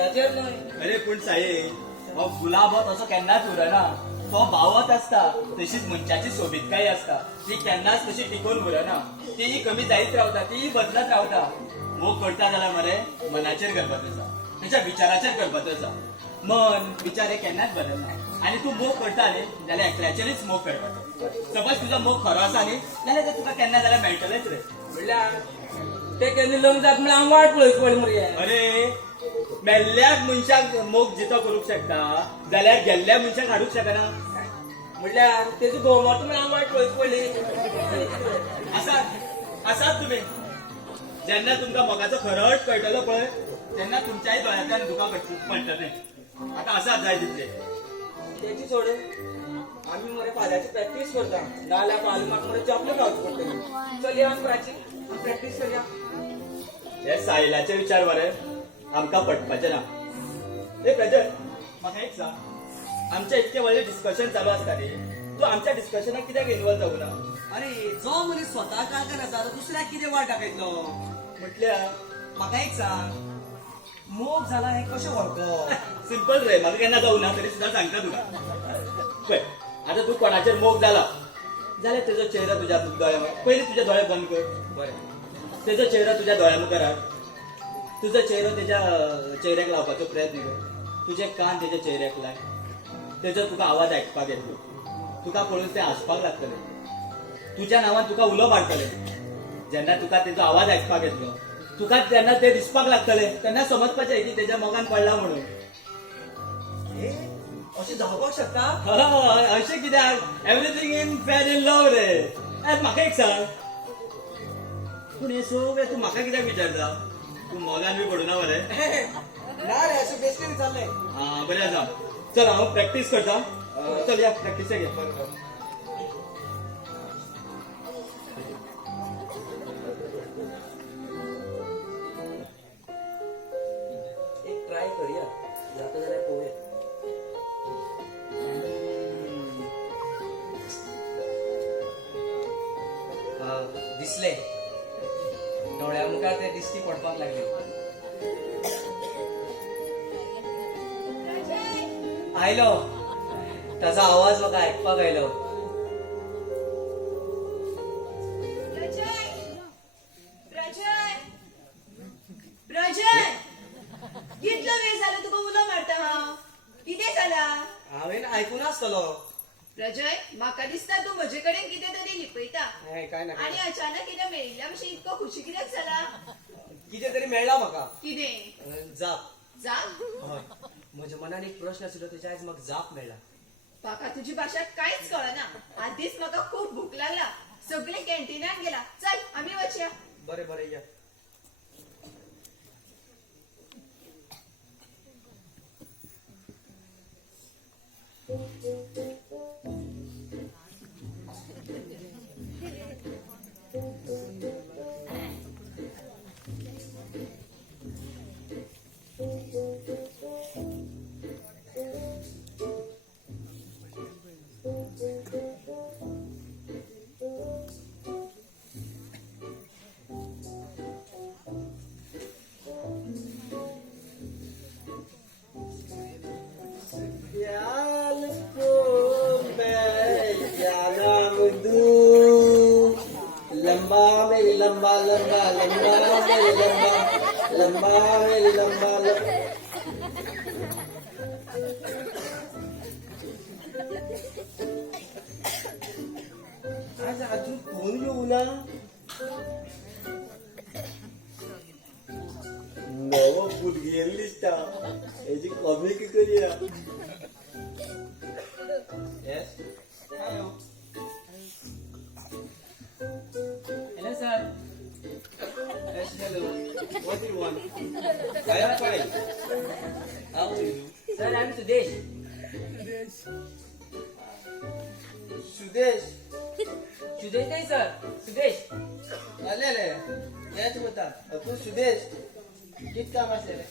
अरे पण साये हो गुलाब तसो केन्नाच उरना. तो भावत असता तशीच मनशाची सोबीतकाय असता ती केन्नाच तशी टिकून उरना. ती कमी जायत रावता ती बदलत रावता. मोग करता जाल्यार मरे मनाचेर करपाचो आसा, त्याच्या विचाराचेर करपाचो आसा. मन विचार हे केन्नाच बदलना. आणि तू मोग करता न्ही जाल्यार एकल्याचेरच मोग करपाचो. सपोज तुजो मोग खरो आसा न्ही जाल्यार ते तुका केन्ना जाल्यार मेळटलेच रे. म्हणल्यार ते केन्ना लग्न जाता म्हळ्यार हांव वाट पळयत पडली मरे. अरे मेल्ल्या मनशाक मोग जितो करूंक शकता जाल्यार गेल्ल्या मनशाक हाडूंक शकना. म्हणल्यार तेजो घोव मरता म्हळ्यार हांव वाट पळयत पडली. आसात तुम्ही. जेन्ना तुमकां मोगाचो खरो अर्थ कळटलो पळय तेन्ना तुमच्याय दोळ्यांतल्यान दुकां पडटलें. आतां आसात जाय तितले. तेची सोड आमी मरे फाल्यांची प्रॅक्टीस करता नाल्यार फाल्यां म्हाका मरे चपलां घालची पडटली. चल या प्राची प्रॅक्टीस करया. हे सायलाचे विचार मरे आमकां पटपाचे ना. हे प्रजय म्हाका एक सांग, आमचे इतके व्हडले डिस्कशन चालू आसता न्ही तूं आमच्या डिस्कशनाक कित्याक इन्वॉल्व जावं ना? अरे जो मनीस स्वता काय करता तो दुसऱ्याक कितें वाट दाखयतलो? म्हटल्यार म्हाका एक सांग, मोग जाला हे कशें वळखप? सिंपल रे. म्हाका केन्ना जावं ना तरी सुद्दां सांगता तुका. पळय आतां तूं कोणाचेर मोग जाला जाल्यार तेजो चेहरा तुज्या दोळ्या पयलीं तुजे दोळे बंद कर. बरें. तेजो चेहरा तुज्या दोळ्या मुखार हाड. तुजो चेहरो तेज्या चेहऱ्याक लावपाचो प्रयत्न कर. तुजे कान तेज्या चेहऱ्याक लाय. तेजो तुका आवाज आयकपाक येतलो. तुका पळोवन तें हांसपाक लागतलें. तुज्या नांवान तुका उलो मारतलें. जेन्ना तुका तेजो आवाज आयकपाक येतलो तुका तेन्ना तें दिसपाक लागतलें तेन्ना समजपाचें की तेज्या मोगान पडला म्हणून. अशें जावपाक शकता? हय अशें कित्याक everything in fair in love रे. म्हाका एक सांग, पूण हे सगळें तूं म्हाका कित्याक विचारता? तूं मोगान बी पडूना मरे? ना रे अशें बेश्टेन चाललें. हा बरें आसा. चल हांव प्रॅक्टीस करता. चल या प्रॅक्टीसेक या. एक ट्राय करूया जाता जाल्यार पळोवया. दिसले डोळ्या मुखार ते दिश्टी पडपाक लागले. आयलो ताचा आवाज म्हाका आयकपाक आयलो. कितलो वेळ जालो तुका उलो मारता हांव? कितें जाला? हांवेन आयकून आसतलो. प्रजय म्हाका दिसता तू म्हजे कडेन कितें तरी लिपयता. काय ना आणि अचानक कितें मेळिल्ल्या भशेन इतको खुशी कित्याक जाला? कितें तरी मेळ्ळा म्हाका. कितें जाप. जाप? हय म्हज्या मनान एक प्रश्न आशिल्लो तेचे आयज म्हाका जाप मेळ्ळा. म्हाका तुजी भाशा कांयच कळना. आदीच म्हाका खूब भूक लागला. सगळे कॅन्टीनात गेला. चल आमी वचया. बरें बरें या. लंबा मेरी लंबा लंबा लंबा मेरी लंबा लंबा मेरी लंबा लंबा. आज अजून कोण येऊ ना? नवं भुरगी दिसता याची कॉमिक करूया. Yes. Hello. Hello, sir. Yes, hello. What do you want? I am fine. How do you do? Sir, I'm Sudesh. Sudesh. Sudesh नाही सर, सुदेश. आलेले याच होता. तू सुदेश कित काम आसलेले?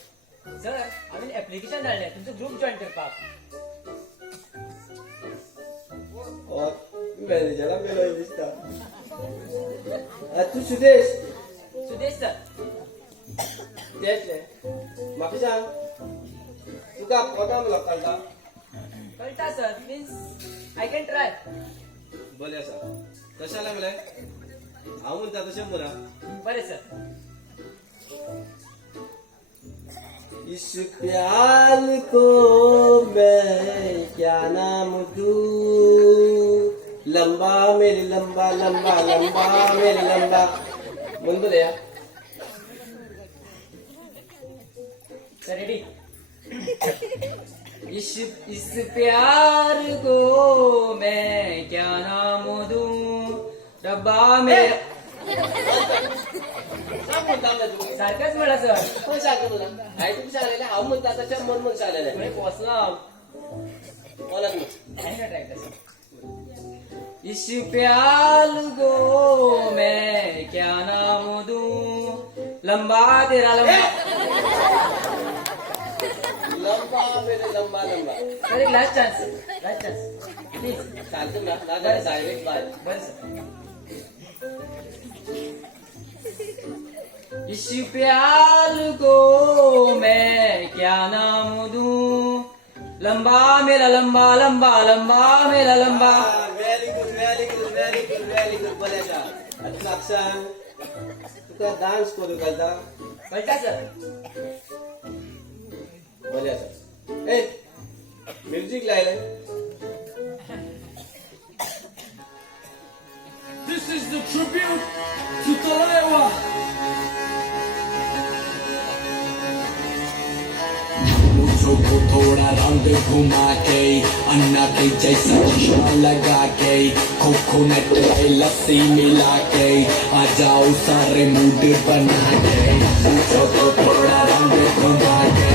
सर हांवेन एप्लिकेशन धाडलें तुमचो ग्रुप जॉईन करपाक. मॅनेजरा मेलो दिसता. तू सुदेश सुदेश सर. तेच म्हाका सांग तुका कोणा मला कळटा कळटा sir means I can try बरे आसा कशाला मरे हांव म्हणटा तशें मरा बरें सर इस प्याल को मैं क्या नाम दूं लंबा मेरे लंबा लंबा लंबा मेरे लंबा ಮುಂದುದೆಯಾ सर रेडी इस प्यार को मैं क्या नाम दूं रब्बा मेरा सांग म्हणता ना तू सारखंच म्हणा सर कोण सांगतो तुला काय तुम्ही सांगलेले हांव म्हणता तशें मन मन सांगलेले पुढे पोचला बोला तुम्ही आहे ना ट्राय कर इस प्यार को मैं क्या नाम दूं लंबा तेरा लंबा लंबा मेरे लंबा लंबा अरे लास्ट चान्स प्लीज चालतं ना दादा डायरेक्ट बाय बरं सर इस प्यार को मैं क्या नाम दूं लंबा मेरा लंबा लंबा लंबा मेरा लंबा very good very good very good very good बोलायचा आता अक्षर तुका डान्स करू घालता कळटा सर बोलायचा ए म्युझिक लायले This is the tribute to Talewa. मूछों को थोड़ा रंग घुमा के अन्ना के जैसा चश्मा लगा के कोकोनट में लस्सी मिला के आ जाओ सारे मूड बना के मूछों को थोड़ा रंग घुमा के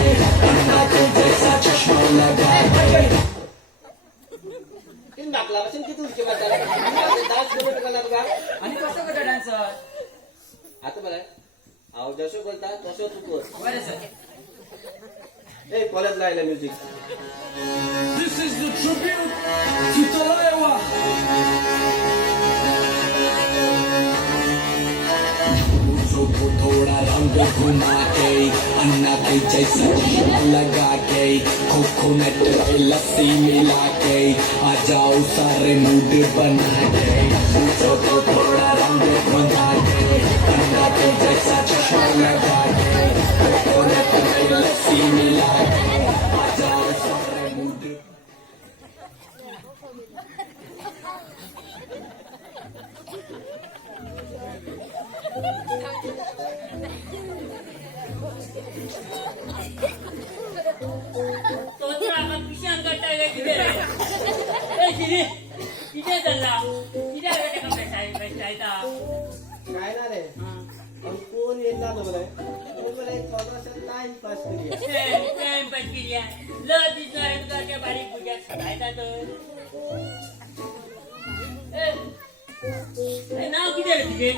अन्ना के जैसा चश्मा लगा के तीन नाकला पासून किती उडके मारता डान्स करू तुका तुका आणि कसं करता डान्सर आता मला हांव जसो करता तसो तू कर बरं सर ए परत लायले music This is the tribute to Talewa. मूछों को थोड़ा रंग घुमा के अन्ना के जैसा चश्मा लगा के कोकोनट में लस्सी मिला के आ जाओ सारे मूड बना के मूछों को थोड़ा रंग घुमा के अन्ना के जैसा चश्मा लगा के कोकोनट में लस्सी मिला के आ जाओ सारे मूड तोत्रा का पिशान करता है किधर ए सिरी किधर चलला किधर बेटे का बैठा था काय ना रे हम कोण येता बोलाय बोलाय थोडासा टाइम पास करूया टाइम पास किया लो दिसणार करके बारीक पूजा सदायता तो ए नाव किधर है तुझे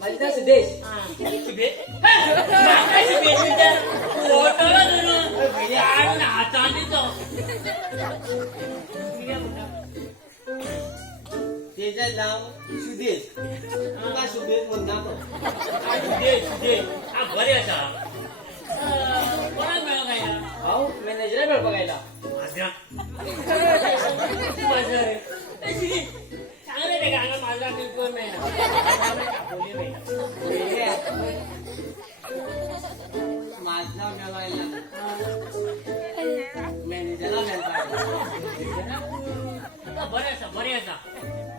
माझा सुदेश हां तुझे माका तुझे तुझे फोटोला दोन यार हाताने तो त्याचं नाव सुदेश तुका सुदेश म्हणता तो तुझे आ बरे असा कोणाक मेळो काय हाऊ मॅनेजर वेळ बघायला माझ्या माझं ए सिरी चांगलं रे गाणं माझा बिलकुल नाही बोली नाही माझा मेळायला मॅनेजरला मेळता बरे असा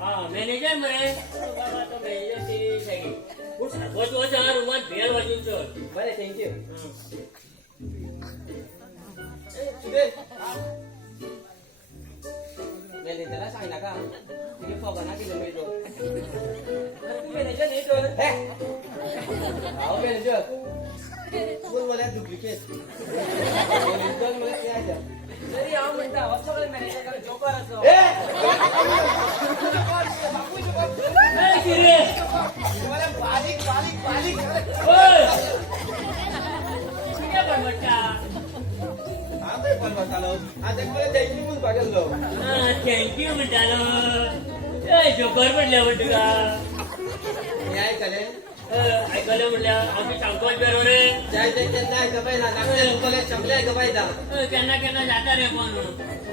हा मॅनेजर मरे बाबा तो मॅनेजर ते सगळी वच वच रुमात भेल वाजून चल बरे थँक्यू सुदेश मॅनेजरला सांगला का तुझे फॉगाना किलो मिळतो तू मॅनेजर नाही कर हाव मॅनेजर बोल मला डुप्लिकेट मॅनेजर मला काय जरी हांव म्हणटा हो सगळे मॅनेजर जोकर असो ए किरे बारीक बारीक बारीक ओय किती बनवता आम्ही पण बसलो आता मला थँक्यू पण बघायलो थँक्यू म्हणटालो ए जोकर म्हटल्या म्हणतो का हे ऐकले ऐकलं म्हणल्या आम्ही सांगतोच बरोबर रे जाय ते केन्ना आयका पाहिला नागले लोकले शमले आयका पाहिला केन्ना केन्ना जाता रे पण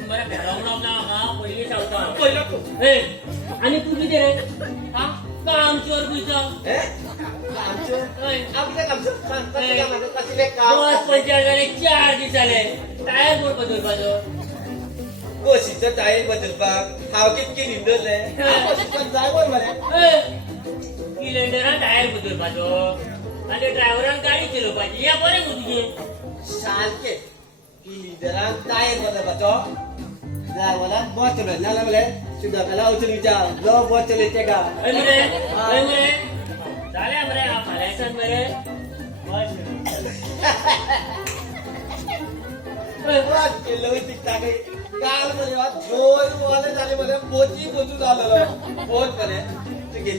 बरं भेरावणार ना हा पयलीं सांगता पहिलं ए आणि तू किती रे हा काम चोर तुझं हे आमचं आपल्या कामचं कसले बस काम पंचायत 4 दीस जाले टायर कोण बदलपाचो बसीचं टायर बदलपाक हांव कितके निंदले बसीचं जाय कोण मरे सिलेंडरान टायर बदलपाचो आनी ड्रायव्हरान गाडी चलोवपाची या बरें गो तुजें सारके की लिडरान टायर बदलपाचो ड्रायव्हरान बस चलय नाल्या मरे सुदाकाला वचून विचार जो बस चलय तेका हय मरे जाल्या मरे हांव फाल्यां दिसाक मरे बस केलं वय तिकटाकय काल मरे वा दोन वाले झाले मरे पोची पोचू झालेलो बोट मरे तुगे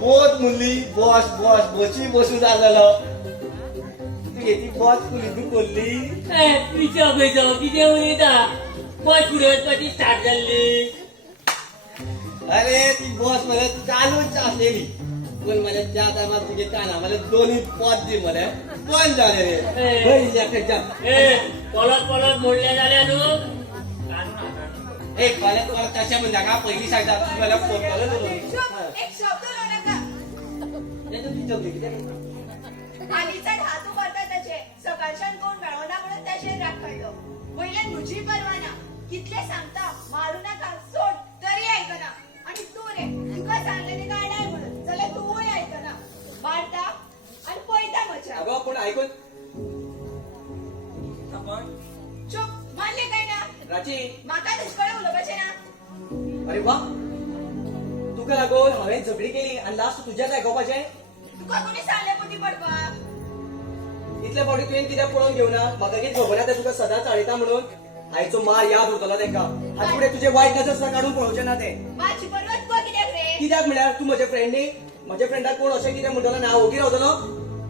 बोट मुली बस बस बसी बसू झालेलो तुगे ती बस फुली दुखोल्ली पिचो खंयचो कितें उलयता बस फुडें वचपाची स्टार्ट जाल्ली अरे ती बस मरे चालूच आसलेली पण मरे त्या टायमार तुगे काना मरे दोन्ही पद दी मरे बंद झाले रे बरी खंयच्या ए पळत पळत मोडले जाल्यार न्हू कानून हातान एक फाल्यां तुला तशें म्हणटा का पयलीं सांगता मला फोन केलो चुप, एक शब्द उलोव नाका. हालींचा हातू करता त्याचे सकाळच्यान कोण मेळना म्हणून त्याचे राग काडलो वयल्यान म्हजी परवा ना कितले सांगता मारू नाका सोड तरी आयकना आणि तू रे तुका सांगले ते गाडाय म्हणून जाल्यार तूय आयकना मारता आणि पळयता म्हज्या अगं पण ऐकून चुप मारले काय ना राची म्हाका तुझकडे उलोवपाचें ना अरे वा तुका लागून हांवें झगडी केली आणि लास्ट तुझ्याच आयकोपाचें तुका कोणी सांगले पुटी पडपाक इतल्या फावटी तुवें कित्याक पळोवन घेवना म्हाका कितें खबर ना तें तुका सदांच आडयता म्हणून आयचो मार याद उरतलो तेंका हाचे फुडें तुजे वायट नजर सुद्दां काडून पळोवचें ना तें माझी परवा तुका कित्याक रे कित्याक म्हळ्यार तूं म्हजे फ्रेंड न्ही म्हज्या फ्रेंडाक कोण अशें कितें म्हणटलो ना हांव ओगी रावतलो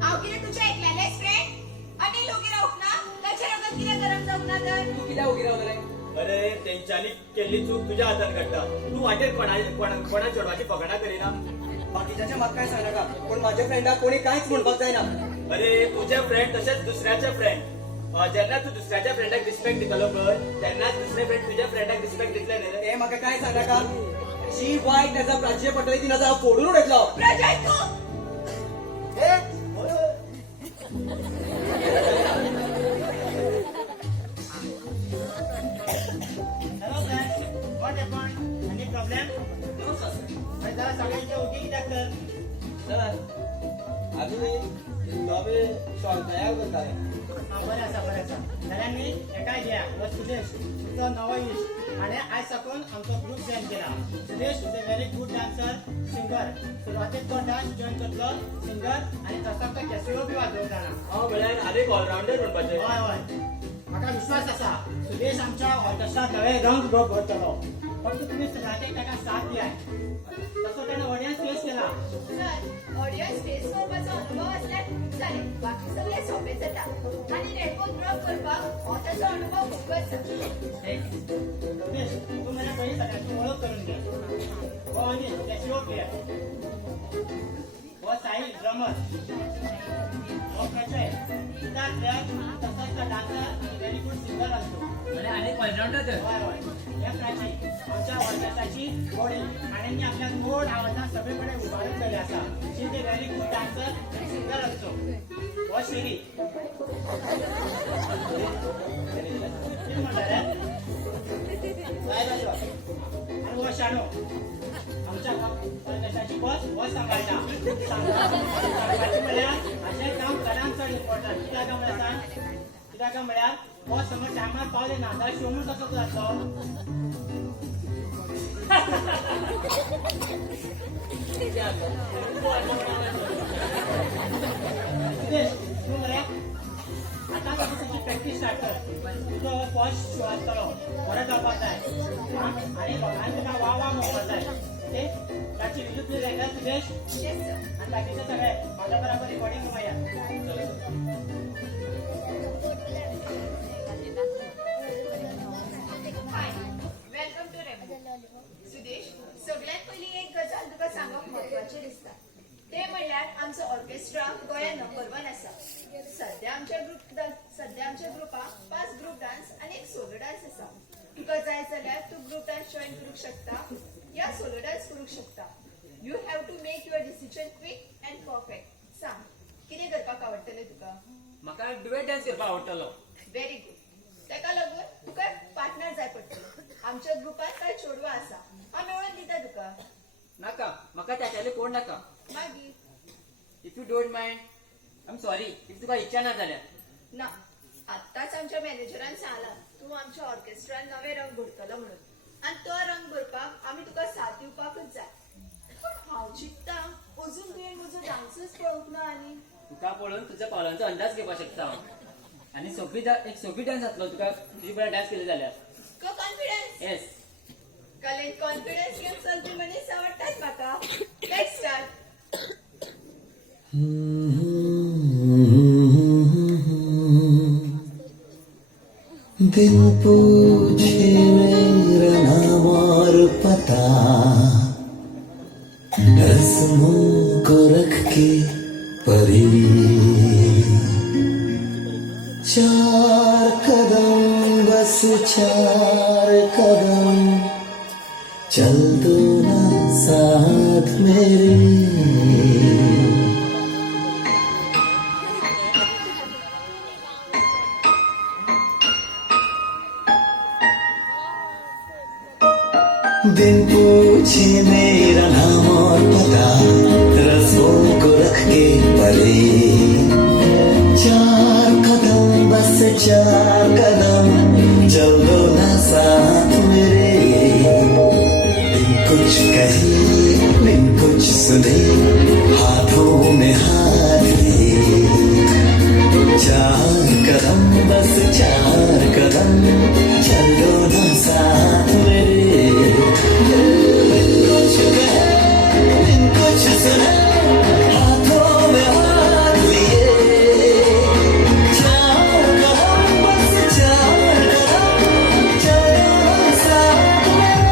हांव कितें तुज्या एकल्यालेच फ्रेंड आणि लोकी रावूक ना ताचे रगत कितें गरम जावंक ना तर तूं कित्याक ओगी रावतलें अरे तेंच्यांनी केल्ली चूक तुझ्या हातान काडटा तू वाटेर कोणा चेडवाची फकाणां करिना बाकीच्याचें म्हाका कांय सांगनाका पूण म्हाज्या फ्रेंडाक कोणी कांयच म्हणपाक जायना अरे तुझे फ्रेंड तसेच दुसऱ्याचे फ्रेंड जेन्ना तू दुसऱ्याच्या फ्रेंडाक रिस्पेक्ट दितलो पळय तेन्नाच दुसरे फ्रेंड तुझ्या फ्रेंडाक रिस्पेक्ट दितले न्ही रे तें म्हाका कांय सांगनाका जी वायट नजर प्राची पडटली ती नजर हांव फोडून उडयतलो प्रजय तू Hello guys, what happened? Any problem? No, sir. जरा सगळ्यांच्या ओळखी कित्याक तर Sir, अजूनही नवे शॉल तयार करताले बरें आसा जाल्यार न्ही एकाय घ्या हो सुदेश तुजो नवो इश्ट हाणें आयज साकून आमचो ग्रूप जॉइन केला Sudesh is a very good dancer singer सुरवातेक तो डान्स जॉइन करतलो सिंगर आनी तसोच तो कॅसिओ बी वाजोवंक जाणा हांव म्हळ्यार आनीक ऑलरावंडर म्हणपाचें हय हय म्हाका विश्वास आसा सुदेश आमच्या ऑर्केस्ट्राक नवे रंग भरतलो फक्त तुमी सुरवातेक ताका साथ दियात तसो ताणें ऑडियन्स फेस केला सर ऑडियन्स फेस करपाचो अनुभव असल्यार खूप जाले बाकी सगळे सोपे जाता आणि रेडको ड्रॉप करपाक हो ताचो अनुभव खूपच सुदेश तू मला पहिले सगळ्यांची ओळख करून घे हो अनिल कॅसिओ प्लेयर हो साहिल ड्रमर हो प्रचय गिटार प्लेयर तसंच तो डान्सर आणि व्हेरी गुड सिंगर असतो आणि ऑलराउंडर हय हय हे प्राची आमच्या ऑर्केस्ट्राची बॉडी आणि आपल्या गोड आवाजात सगळीकडे उभारून ठेवले असा she is a very good dancer आणि सिंगर असतो हो शिरी आणि हो शानो आमच्या ऑर्केस्ट्राची बस हो सांभाळटा सांभाळची म्हळ्यार अशें काम सगळ्यांत चड इम्पॉर्टंट कित्याक म्हळ्यार हो समज टायमार पावले ना जाल्यार शोमून कसो जातलो सुदेश तू मरे आता तुझी प्रॅक्टिस स्टार्ट कर तुझो फर्स्ट शो आसतलो बरो जावपाक जाय आनी लोकांनी तुका वा वा म्हणपाक जाय ओके ताची विद्युत प्लीज आयकता सुदेश आनी बाकीचे सगळे म्हाज्या बरोबर रिकॉर्डिंग माया hi welcome to Remo Sudesh सगळ्यात पहिली एक गजाल तुका सांगप महत्वाची दिसता ते म्हणल्यार जाल्यार तू ग्रुप डान्स जॉईन करूंक शकता या सोलो डान्स करूंक शकता. You have to make your decision quick and perfect. सांग कितें करपाक आवडटलें तुका? म्हाका डुएट डान्स करपाक आवडटलो. Very good. ताका लागून तुका पार्टनर जाय पडटलो. आमच्या ग्रुपात कांय चेडवां आसा, हांव मेळोवन दिता तुका. नाका, म्हाका त्याच्याले कोण नाका. मागीर if you don't mind, I am sorry if तुका इच्छा ना जाल्यार. ना, आत्ताच आमच्या मॅनेजरान सांगला तू आमच्या ऑर्केस्ट्रान नवे रंग भरतलो म्हणून, आणि तो रंग भरपाक आमी तुका साथ दिवपाकच जाय. पण हांव चिंतता अजून तुवें म्हजो डान्सच पळोवंक ना. आनी तुका पळोवन तुज्या पावलांचो अंदाज घेवपाक शकता हांव. आनी एक सोफी डान्स जातलो तुका तुजे बरोबर डान्स केले जाल्यार. Confidence yes. कलेन कॉन्फिडन्स घेवन चलपी मनीस आवडटात म्हाका. Let's start. बिन पूछे मेरा नाम और पता, रस्मों को रख के परी, चार कदम बस चार कदम, चल दो ना साथ मेरे. बिन पूछे मेरा नाम और पता, रस्मों को रख के परे, चार कदम बस चार कदम, चल दो ना साथ मेरे. बिन कुछ कहे बिन कुछ सुने, हाथों में हाथ लिए, चार कदम बस चार कदम, चल दो ना साथ मेरे. कुछ कहे बिन कुछ सुने, हाथों में हाथ लिए, चार कदम बस चार कदम, चलो ना साथ मेरे.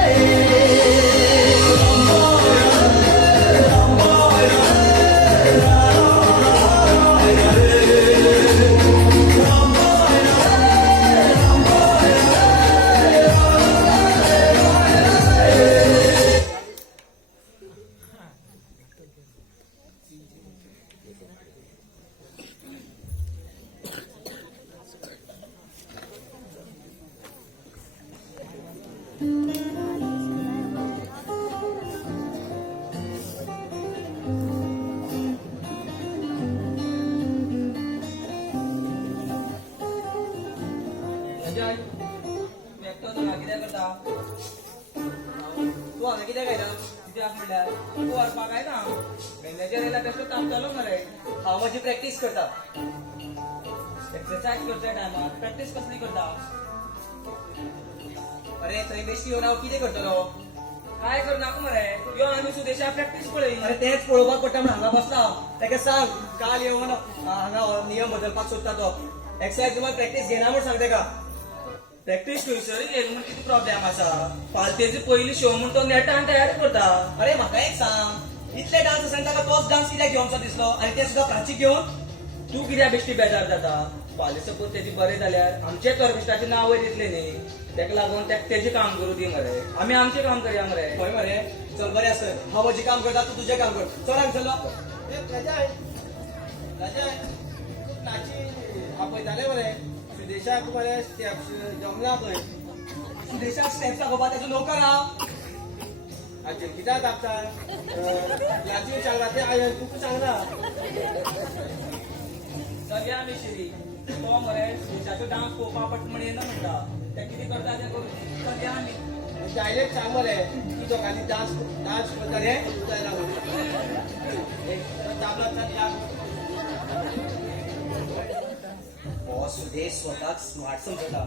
अजय, तू एकटो हांगा कितें करता? तू हांगा कितें खायता? कित्याक म्हणल्यार तू व्हरपाक आयना. मॅनेजर येयला तसो तापतलो मरे. हांव म्हजी प्रॅक्टीस करता. एक्सरसाइज करच्या टायमार प्रॅक्टीस कसली करता? अरे थंय बेश्टी येवन हांव कितें करतलो? काय करनाका मरे. यो आमी सुदेशा प्रॅक्टीस पळय. अरे तेच पळोवपाक पडटा म्हणून हांगा बसला. ताका सांग काल येवन हांगा नियम बदलपाक सोदता तो. एक्सरसाइज तुम्हाला प्रॅक्टीस घेना म्हूण सांग ताका. प्रॅक्टीस खंयसर येयला म्हूण कितें प्रॉब्लेम आसा? पालतेची पयली शो म्हूण तो नेटान तयार करता. अरे म्हाका एक सांग, इतले डान्स आसा ताका तोच डान्स कित्याक घेवनचो दिसलो? आनी ते सुद्दां प्राची घेवन तू कित्याक बेश्टी बेजार जाता? फाल्यां सपोज तेजी बरें जाल्यार आमचेच ऑर्केस्ट्राचें नांव वयर येतलें न्ही. ताका लागून तेजें काम करूं दी मरे. आमी आमचें काम करया मरे. होय मरे, चल बरें आसत. हांव म्हजें काम करता, तू तुजें काम कर. चल हांगा चल्लो. राजा खूप नाची आपयताले मरे. सुदेशाक मरे स्टेप्स जमना पळय. सुदेशाक स्टेप्स दाखोवपा ताजो नोकर हांव. हाचेर कित्याक दाखता? याची सांगला ते आयन तुका सांगना. चलया आमी शिरी. तो मरे सुदेशाचो डान्स पळोवपा पडटा म्हण येना म्हणटा. ते कितें करता तें करूं. चलया आमी. डायरेक्ट सांग मरे की दोगांनी डान्स करता रे जायना म्हणून. ताबला हो सुदेश स्वताक स्मार्ट समजता.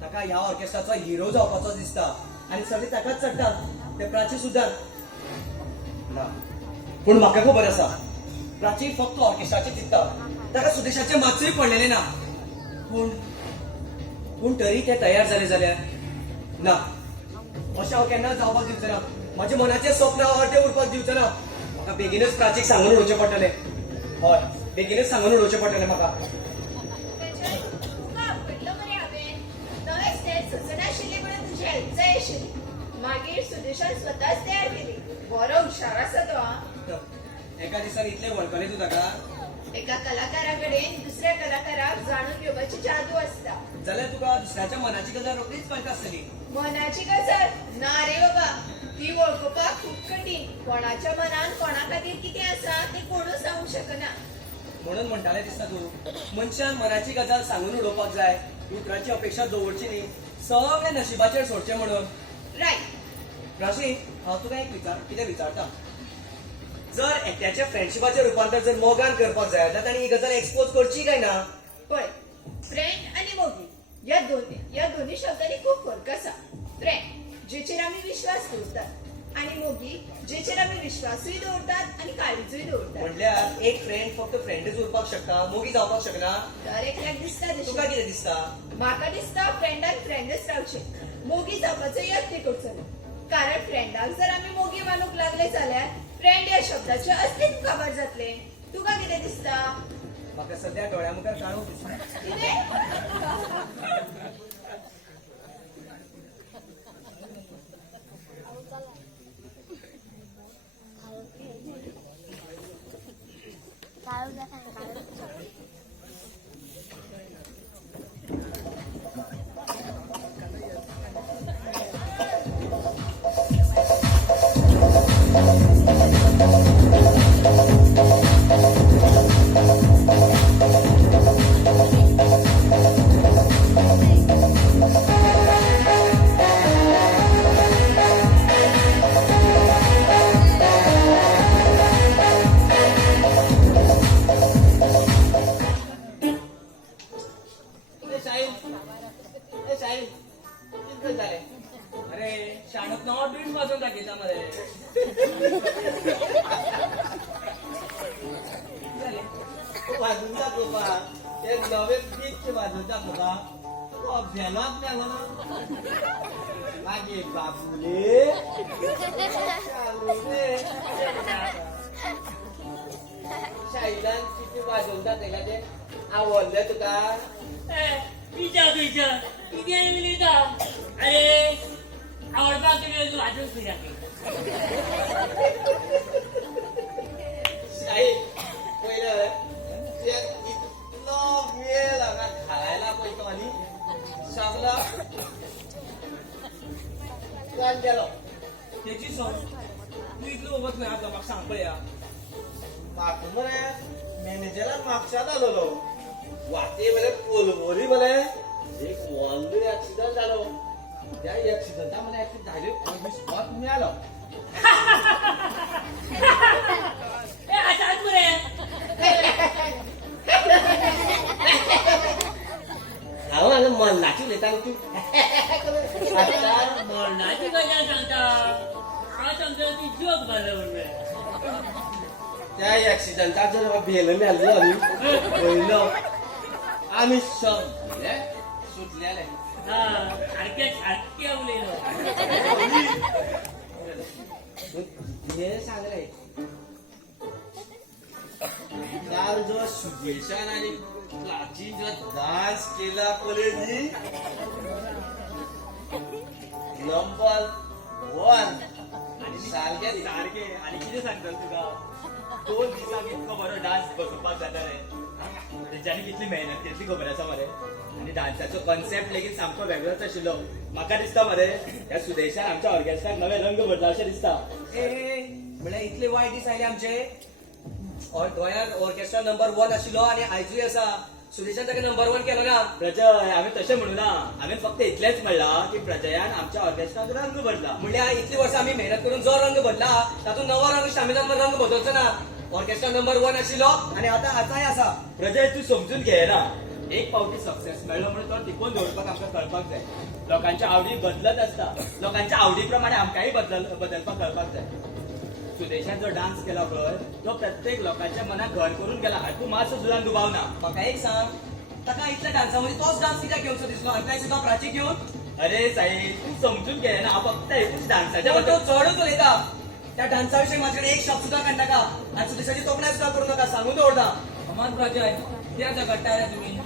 ताका ह्या ऑर्केस्ट्राचो हिरो जावपाचो दिसता आनी सगळी ताकाच चडटा. ते प्राची सुद्दां ना. पूण म्हाका खबर आसा प्राची फक्त ऑर्केस्ट्राची चिंतता. ताका सुदेशाचे मात्सूय पडलेले ना. पूण तरी ते तयार जाले जाल्यार ना, अशें हांव केन्ना जावपाक दिवचो ना. म्हाजे मनाचें स्वप्न अर्दे उरपाक दिवचो ना. म्हाका बेगीनच प्राचीक सांगून उडोवचें पडटलें. हय, बेगीनच सांगून उडोवचें पडटलें म्हाका. तुका आवडलो मरे हांवें. नवे स्टेप्स सुचनाशिल्ले म्हणून तुजे हेल्प जाय दिसान इतले वळखले तू ताका एका कलाकाराकडे दुसऱ्या कलाकाराक जाणून घेवपाची जादू असता जाल्यार तुका दुसऱ्याच्या मनाची गजाल रोखडीच कळटा आसतली मनाची गजाल ना रे बाबा ती वळखुपाक खूप कठीण कोणाच्या मनात कोणा खातीर कितें आसा ते कोणूच सांगू शकना म्हणून म्हणटाले दिसता तू मनशान मनाची गजाल सांगून उडोवपाक जाय दुसऱ्याची अपेक्षा दवरची न्ही सगळे नशिबाचेर सोडचे म्हणून राईट राशी हांव तुका एक कितें विचारता जर एकट्याच्या फ्रेंडशिपाचें रुपांतर जर मोगान करपाक जाय जाल्यार ताणी ही गजाल एक्सपोज करची काय ना पळय फ्रेंड आणि मोगी या दोन्ही शब्दांनी खूप फरक आसा फ्रेंड जेचेर आमी विश्वास दवरतात आणि मोगी जेचेर आमी विश्वासूय दवरतात आणि काळजीय दवरतात म्हणल्यार एक फ्रेंड फक्त फ्रेंडच उरपाक शकता मोगी जावपाक शकना तर एकल्याक दिसता तुका तशें कितें दिसता म्हाका दिसता फ्रेंडाक फ्रेंडच रावचे मोगी जावपाचो यत्न करचो ना कारण फ्रेंडाक जर आमी मोगी मानूक लागले जाल्यार फ्रेंड या शब्दाचे अस्तित्व खबर जातले तुका कितें दिसता म्हाका सद्या डोळ्या मुखार काळोख दिसता कितें अरे शाणूक नवा बीट वाजवून दाखयता मरे वाजून दाखोवपा ते नवे पीक वाजून दाखोवपा तो भेलाच मेलो ना मागे बाबुले शालुले शाहिदान किती वाजवून दाखयला ते आवडले तुका विचार किती उलयता अरे आवडपाक तुगे तू हातून सुद्धा शाही पहिलं ते इतलो वेळ हांगा खायला पळयतो आनी सगळा कोण गेलो तेची सर तू इतलो वगत नाही आता म्हाका सांग पळया म्हाका मरे मॅनेजरान म्हापशात आलोलो वाटे मरे पोलवोरी मरे एक व्हडलो एक्सिडंट जालो त्या एक्सिडंटा मरे झाले स्पॉट मेलो आसात मरे हांव हांगा मरणाची उलयता तूं मरणाची गजाल सांगता हांव सांगता ती जोक मारला म्हणून त्या एक्सिडंटात जर भेल मेल्लो आमी पयलो आमी सगळे सुटलेले हा सारखे उलयलो हे सांगले काल जो सुदेशान आणि प्राची जो डान्स केला कॉलेजी नंबर 1 आणि सारखे सारखे आणि किती सांगतात तुका 2 दिसांक इतको बरो डान्स बसोवपाक जाता रे तेच्यानी कितली मेहनत घेतली खबर आसा मरे आणि डान्साचो कॉन्सेप्ट लेगीत सामको वेगळोच आशिल्लो म्हाका दिसता मरे ह्या सुदेशान आमच्या ऑर्केस्ट्राक नवे रंग भरला अशें दिसता म्हळ्यार इतले वायट दीस आयले आमचे गोंयांत ऑर्केस्ट्रा नंबर 1 आशिल्लो आणि आयजूय आसा सुदेशान ताका नंबर 1 केलो ना प्रजय हांवें तशें म्हणू ना हांवें फक्त इतलेंच म्हणलां की प्रजयान आमच्या ऑर्केस्ट्राक रंग भरला म्हणल्यार इतली वर्सां आमी मेहनत करून जो रंग भरला तातूंत नवो रंग शामिलान रंग बदलचो ना ऑर्केस्ट्रा नंबर 1 आशिल्लो आणि आता आतांय आसा प्रजय तू समजून घे ना एक पावटी सक्सेस मेळ्ळो म्हणून तो टिकून दवरपाक आमकां कळपाक जाय लोकांच्या आवडी बदलत आसता लोकांच्या आवडी प्रमाणे आमकांय बदलपाक कळपाक जाय सुदेशान जो डान्स केला पळय तो प्रत्येक लोकांच्या मनात घर करून गेला हातूंत मातसो सुद्दां दुबाव ना म्हाका एक सांग ताका इतल्या डान्सामध्ये तोच डान्स कित्याक घेवचो दिसलो आनी सुद्दां प्राची घेवन अरे साईब तू समजून घे ना हांव फक्त एकूच डान्साच्या तो बद्दल चडूच उलयता त्या डान्सा विशीं म्हाजे कडेन एक शब्द सुद्दां काडनाका आनी सुदेशाची तोखणाय सुद्दां करूं नाका सांगून दवरता अमान प्राजय कित्याक झगडटा रे तुमी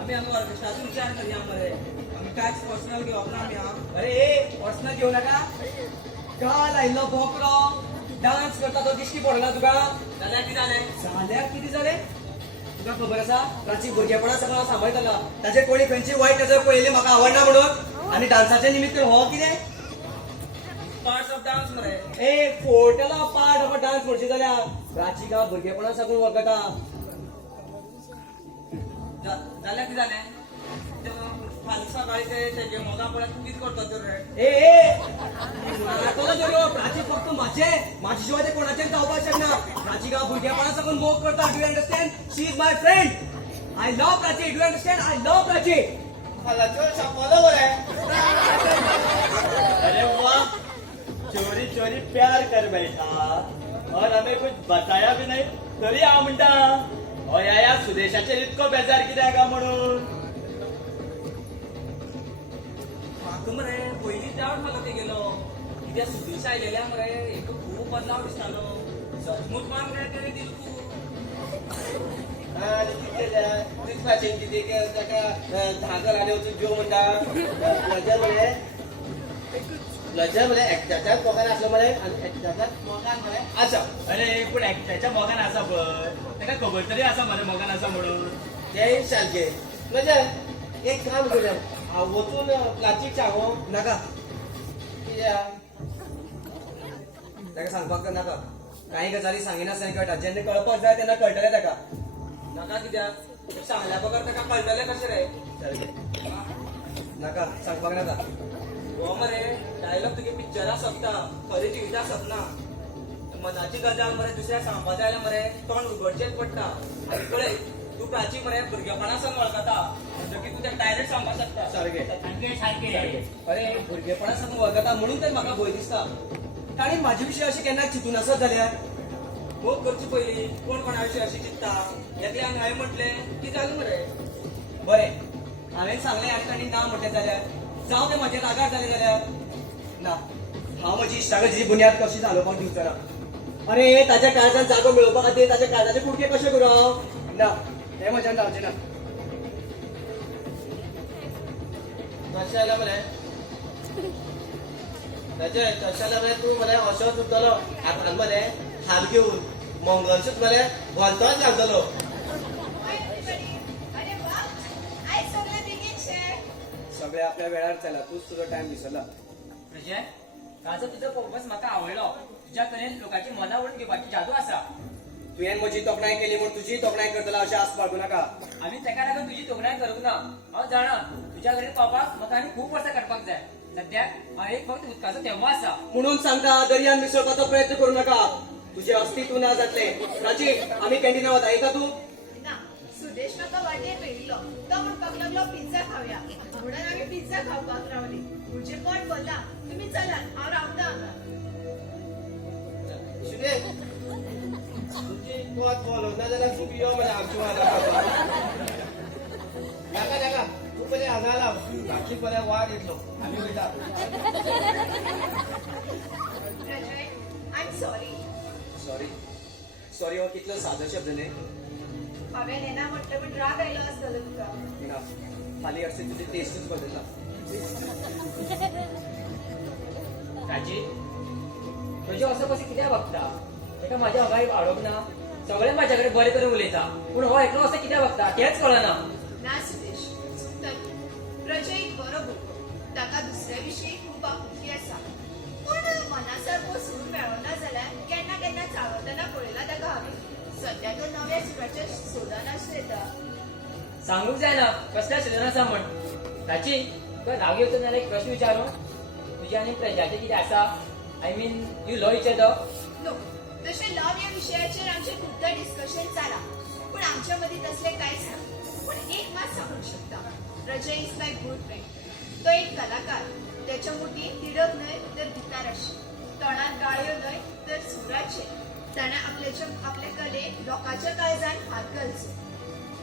आमी आमच्या ऑर्केस्ट्राचो विचार करया मरे आमी कांयच पर्सनल घेवप ना आमी अरे पर्सनल घेवं नाका काल आयिल्लो बोकरो डान्स करता तो दिश्टी पडला तुका जाल्यार कितें जालें जाल्यार कितें जालें तुका खबर आसा राची भुरगेपणा सगळं हांव सांबाळटला ताचेर कोणी खंयची वायट नजर पळयली म्हाका आवडना म्हणून आनी डान्साचे निमित्त हो कितें पार्ट्स ऑफ डान्स मरे ए फोटला पार्ट ऑफ डान्स म्हणशी जाल्यार राची का भुरगेपणा साकून वळखता जाल्यार कितें जालें फाल्यां सकाळीं तेजे मोगा पळय तूं कितें करता तर रे ए नाटोला जोड्यो प्राची फक्त माझे शिवाय ते कोणाचेर जावपाक शकना प्राची का भुरगेपणा साकून मोग करता do understand she is my friend I love Prachi do understand I love Prachi हालाचो शापलो बरे अरे वाह चोरी चोरी प्यार कर बैठा और हमें कुछ बताया भी नाही तरी हा म्हणटा हो या सुदेशाचेर इतको बेजार कित्याक काय म्हणून म्हाका मरे पयली डावट म्हाका ते गेलो कित्याक सुदेश आयलेल्या मरे एक खूब बदलाव दिसतालो सचमूच मान मरे तेणे दिलो तूं आणि कितें दिसपाचें कितें ताका धागर आनी वचून ज्यो म्हणटा प्लजर म्हळ्यार एकट्याच्याच मोगान आसलो मरे आनी एकट्याच्याच मोगान मरे आसा अरे पण एकट्याच्या मोगान आसा पळय ताका खबर तरी आसा मरे मोगान आसा म्हणून तेय सारके म्हणजे एक काम करूया हांव वचून प्लास्टीक सांगो नाका कित्याक ताका सांगपाक नाका काही गजाली सांगिनासतना कळटा जेन्ना कळपाक जाय तेन्ना कळटलें ताका नाका कित्याक सांगल्या बगर ताका कळटलें कशें रे नाका सांगपाक नाका हो मरे डायलॉग तुगे पिक्चरां सोंपता खरें जिवितां सोंपना मनाची गजाल मरे दुसऱ्याक सांगपाक जाय जाल्यार मरे तोंड उगडचेच पडटा आनी पळय तूं प्राची मरे भुरगेपणा सावन वळखता म्हणटकीर तूं तें डायरेक्ट सांगपाक शकता सारकें सारकें सारकें अरे भुरगेपणा सावन वळखता म्हणून तर म्हाका भंय दिसता ताणी म्हाजे विशीं अशें केन्ना चिंतून आसत जाल्यार मोग करचे पयलीं कोण कोणा विशीं अशें चिंतता एकल्याक हांवें म्हटलें की जालें मरे बरें हांवें सांगलें आनी ताणी ना म्हटलें जाल्यार जावं तें म्हाजेर रागार जालें जाल्यार ना हांव म्हजी इश्टागतीची बुन्याद कशी घालोवपाक दिवचो ना अरे ताच्या काळजान जागो मेळोवपा खातीर ताच्या काळजाचे कुडके कशें करूं हांव ना हें म्हज्यान जावचें ना तशें जाल्यार मरे तशें जाल्यार मरे तूं मरे असोच उरतलो हातान मरे हात घेवन मंगळसूत्र मरे घालतोच घालतलो अरे वा आयज सगळें बेगीन शे सगळें आपल्या वेळार चला तूंच तुजो टायम विसरला म्हणजे ताजो तुजो परफॉर्मन्स म्हाका आवडलो तुज्या कडेन लोकांची मनां ओळून घेवपाची जादू आसा तुवें म्हजी तोखणाय केली म्हूण तुजी तोखणाय करतलो अशें आस बाळगूं नाका आमी तेका लागून तुजी तोखणाय करूंक ना हांव जाणा तुज्या कडेन पावपाक म्हाका आनी खूब वर्सां काडपाक जाय सद्याक हांव एक फक्त उदकाचो थेंबो आसा म्हणून सांगता दर्यान मिसळपाचो प्रयत्न करूं नाका तुजें अस्तित्व ना जातलें प्राची आमी कॅन्टीना वता येता तूं ना सुदेश म्हाका वाटेर मेळिल्लो तो म्हणपाक लागलो पिझ्झा खावया म्हणून आमी पिझ्झा खावपाक रावली म्हणजे कोण बोलला तुम्ही चलात हांव रावता हांगा सुरेश तुजी कोच बोलवना जाल्यार तूं यो मरे आमच्या वांगडा नाका नाका तूं पयलीं हांगा राव बाकी बरें वाड येतलो आमी वयता रजय I am sorry sorry sorry हो कितलो सादो शब्द न्ही हांवें येना म्हटलें पण राग आयलो आसतलो तुका ना फालीं अशें तुजी टेस्टूच बदलला राजी तुज्यो असो कशें कित्याक वागता ताका म्हाज्या हगाय वाडोवंक ना सगळे म्हाज्या कडेन बरें करून उलयता पूण हो एकलो असो कित्याक वागता तेंच कळना ना सुदेश चुकता तूं रजय एक बरो भुरगो ताका दुसऱ्या विशीं खूब आपुलकी आसा पूण मनासारको सूर मेळना जाल्यार केन्ना केन्ना चाळवतना पळयला ताका हांवें सध्या तो नव्या सुराच्या सोदान आसता सांगूंक जायना कसल्या सिजन आसा म्हण ताची तुका राग येवचो जाल्यार एक प्रश्न विचारूं तुजी आनी प्रजाचे कितें आसा I mean you love each other no तशें लव ह्या विशयाचेर आमचें खुद्द डिस्कशन जाला पूण आमच्या मदीं तसलें कांयच ना पूण एक मात सांगूंक शकता रजय इज माय गुड फ्रेंड तो एक कलाकार त्याच्या मुठी तिडक न्हय तर गिटार आशिल्ली तोंडार गाळयो न्हय तर सुराचे ताणें आपल्या कलेक लोकांच्या काळजान हात घालचो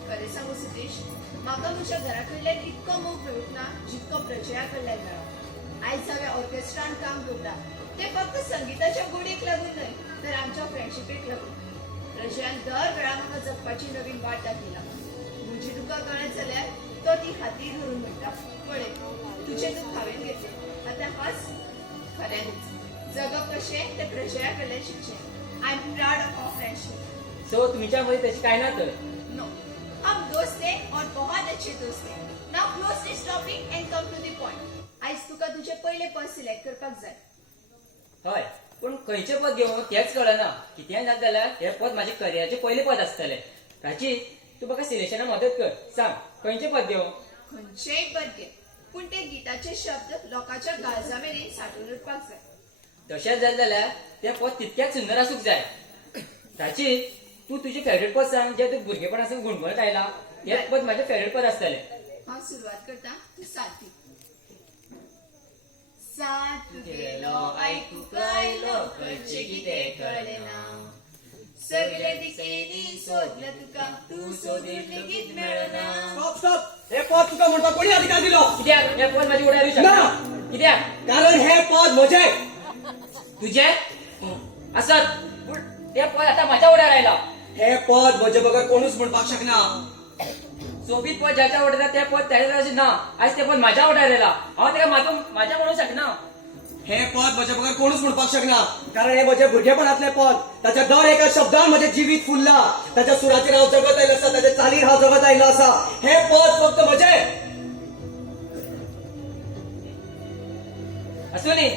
खरें सांगू सुदेश म्हाका म्हज्या घरा कडल्यान इतको मोग मेळूंक ना जितको प्रजया कडल्यान मेळ्ळो आयज हांवें ऑर्केस्ट्रान काम करता ते फक्त संगीताच्या गोडीक लागून न्हय तर आमच्या फ्रेंडशिपेक लागून प्रजयान दर वेळा म्हाका जगपाची नवीन वाट दाखयला म्हजी तुका कळत जाल्यार तो ती हाती धरून म्हणटा पळय तुजें दूख हांवें घेतलें आतां हास खऱ्यांनीच जगप कसे ते प्रजया कडल्यान शिकचे. I am proud of our friendship. So तुमच्यामध्ये तशी काय ना तर नो, हम दोस्त है और बहुत अच्छे दोस्त है. Now close this topic and come to the point. आयज तुका तुझे पहिले पद सिलेक्ट करपाक जाय. हय, पण खंयचे पद घेवं तेच कळना. कितें जात जाल्यार हे पद माझे करियराचे पहिले पद आसतले. प्राची, तू म्हाका सिलेक्शनाक मदत कर. सांग खंयचे पद घेवं? खंयचेय पद घे, पूण ते गिताचे शब्द लोकांच्या काळजा मेरेन साठून उरपाक जाय. तशेंच जात जाल्यार ते पद तितक्याच सुंदर आसूंक जाय. प्राची, तू तुझे फेवरेट पद सांग जे तू भुरगेपणासून गुणगुणत आयला. हेच पद माझे फेवरेट पद आसतले. हांव सुरवात करता. तू साथ दी. साथ गेलो आयकूंक आयलो खंयचे कितें कळना. सगळे दिकेनी सोदलं तुका तू सोदून लेगीत मेळना. Stop stop. हे पद तुका म्हणपाक कोणी अधिकार दिलो? कित्याक हे पद माझी उडारी शकना. कित्याक? कारण हे पद म्हजे. तुझे असत, पूण ते पद आता माझ्या उड्यार आयला. हे पद म्हजे बगर कोणूच म्हणपाक शकना. सोबीत पद ज्याच्या ओढ्यात ते पद त्याच्या ना. आज ते पद माझ्या ओढ्यार आयला. हांव तेका माझ्या म्हणू शकना. हे पद म्हजे बगर कोणूच म्हणपाक शकना. कारण हे म्हजे भुरगेपणातले पद. त्याच्या दर एका शब्दान म्हजे जिवीत फुलला. त्याच्या सुराचेर हांव जगत आयलो आसा. त्याच्या चालीर हांव जगत आयलो आसा. हे पद फक्त म्हजे. आसुनी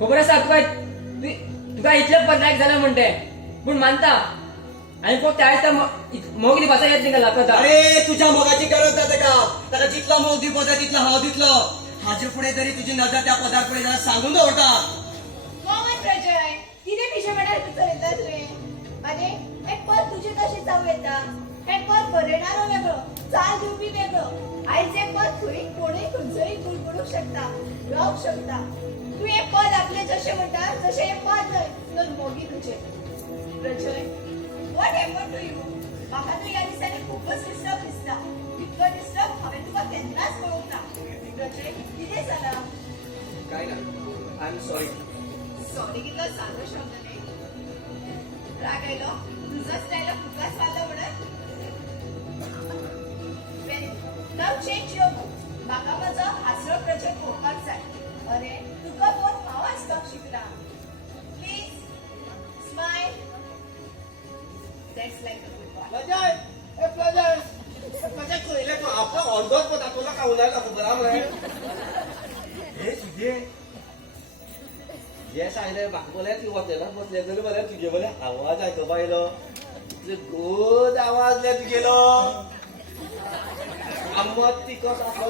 खबर आसा तुका इतले पद लायक जालें म्हणटे, पूण मानता. आणि पण त्यावेळेस मोग दिवपाचा येत नाही का लागत. अरे तुझ्या मोगाची गरज ना त्याला जितला मोग दिवपा जाय तितला हांव दितलो. हाजे पुढे जरी तुझी नजर त्या पदार पुढे जरा सांगून दवरता. मोहम्मद प्रजय, कितें पिशे म्हण्यार विचारता तुवें? आरे हे पद तुजे तशें जावं येता. हे पद बरयणारो वेगळो, चाल दिवपी वेगळो. आयज हे पद खंय कोणूय खंयचोय गुणगुणूंक शकता, गावंक शकता. तू हे पद आपले जशें म्हणटा जशें हे पद न्हय, म्हणून मोगी तुजे. Prajay, what happen to you? म्हाका तू ह्या दिसांनी खूपच डिस्टर्ब दिसता. इतको डिस्टर्ब हांवें तुका केन्नाच पळोवंक ना. प्रजय, कितें जालां? काय ना, आय एम सॉरी. सॉरी कितलो सादो शब्द न्ही. राग आयलो? तुजो स्टायला फुकाच मारलो म्हणून? Very good. Now change your mood. म्हाका म्हजो हासरो प्रोजेक्ट पळोवपाक जाय. अरे तुका कोण हांव हांसपाक शिकला. Please smile. That's like a good boy. Prajay, ए प्रजय, प्रजय कळले तू आपला ऑर्डर पण दाखवला का उन्हाळ्यात खबर आहे. हे तुझे जे सांगले म्हाका बोले तू हॉटेलात बसले तरी बोले तुझे बोले आवाज आयकपा आयलो. तुझे गोड आवाज तुगेलो. आमत तिखट आसलो